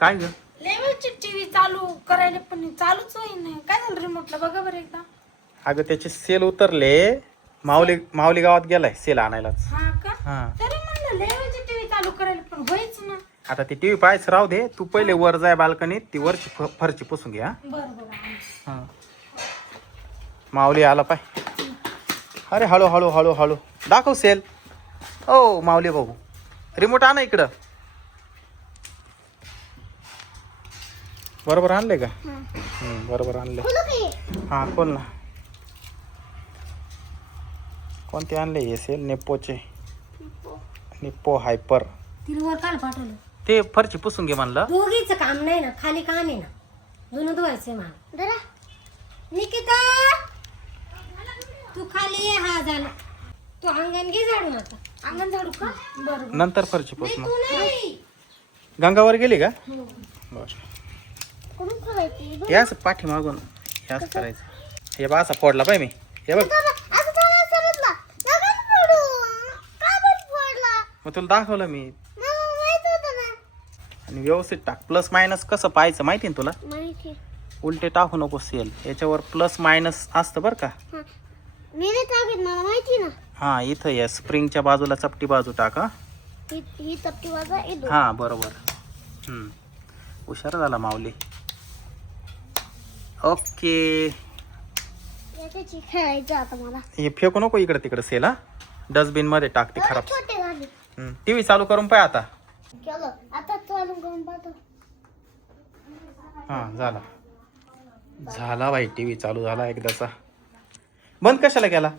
काय ग? लेवलची टीव्ही चालू करायला पण चालूच होईना. काय झालं रिमोटला बघा बरं एकदा. अगं त्याचे सेल उतरले. माऊली माऊली गावात गेलाय सेल आणायलाच. हा का? हा. तरी म्हणलं लेवलची टीव्ही चालू करायला पण होईच ना. आता ती टीव्ही पाहायचं राहू दे. तू पहिले वर जाय बाल्कनीत. ती वरची फ- फरची पुसून घ्या बरं बरं हा. माऊली आला पाय. अरे हळू हळू हळू हळू. दाखव सेल ओ माऊली भाऊ. रिमोट आणा इकडं. बरोबर आणले का? हम्म, बरोबर आणले. हा खोल ना. कोणते आणले हे सेल? नेपोचे निप्पो. हायपर. तिला वर काल पाठवलं. ते फरची पुसून घे म्हणलं. दोघीच काम नाही ना खाली काम आहे ना. दोन धुवायचंय मला. निकिता! तू खाली ये, हा झाला तू अंगण घे झाडून आता. अंगण झाडू का? बरं नंतर फरची तू नाही. गंगावर गेली का? बर. याच पाठीमागून याच करायचं. हे बा असा फोडला पाय मी. हे बघ. मग तुला दाखवलं मी. आणि व्यवस्थित टाक. प्लस मायनस कसं पाहायचं माहिती ना तुला? उलटे टाकू नको सेल याच्यावर प्लस मायनस असतं बरं का. हा. इथं या स्प्रिंगच्या बाजूला चपटी बाजू टाक. हा ही ही हे हा बरोबर. हुशार झाला माऊली. ओके. याच्याची खेळायचं आता मला हे फेकू नको इकडे तिकडे सेल. हा डस्टबिनमध्ये टाक ते खराब. छोटे झाले टी व्ही चालू करून पाय आता. केलं. आता चालू करून पाहतो. हा झाला. झाला बाई टी व्ही चालू झाला एकदाचा. बंद कशाला केला?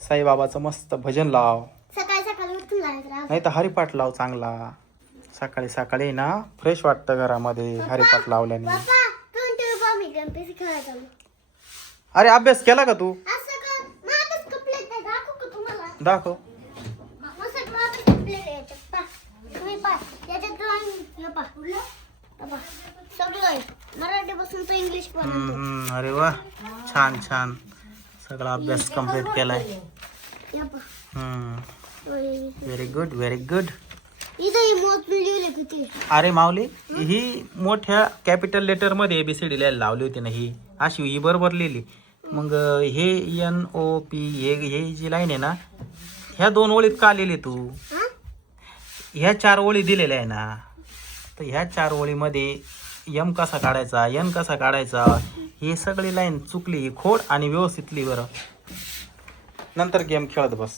साईबाबाचं मस्त भजन लाव. सकाळी सकाळी उठून जायचं राव. नाही तर हरिपाठ लाव चांगला. सकाळी सकाळी ना फ्रेश वाटतं घरामध्ये हरिपाठ लावल्याने. पप्पा टीव्ही गणपती अरे अभ्यास केला का तू? असं का? माझंच कपलेट आहे दाखवू का तुम्हाला? दाखव. मस्त माझंच कपलेट आहे याच्यात पहा तुम्ही पहा याच्यात ड्रॉइंग हे पहा पहा सगळं आहे. मराठीपासून तर इंग्लिश हम्म, हम्म, अरे वा. छान छान. सगळा अभ्यास कंप्लीट केलाय. हे पहा व्हेरी गुड व्हेरी गुड अरे माऊली ही मोठ्या कॅपिटल लेटरमध्ये एबीसीडी लिहायला लावली होती ना ही. अशी ही बरोबर लिहिली. मग हे एन ओ पी हे हे जी लाईन आहे ना ह्या दोन ओळीत का लिहिली तू? ह्या चार ओळी दिलेल्या आहे ना. तर ह्या चार ओळीमध्ये यम कसा काढायचा एन कसा काढायचा ही सगळी लाईन चुकली खोड आणि व्यवस्थित लिही बरं. नंतर गेम खेळत बस.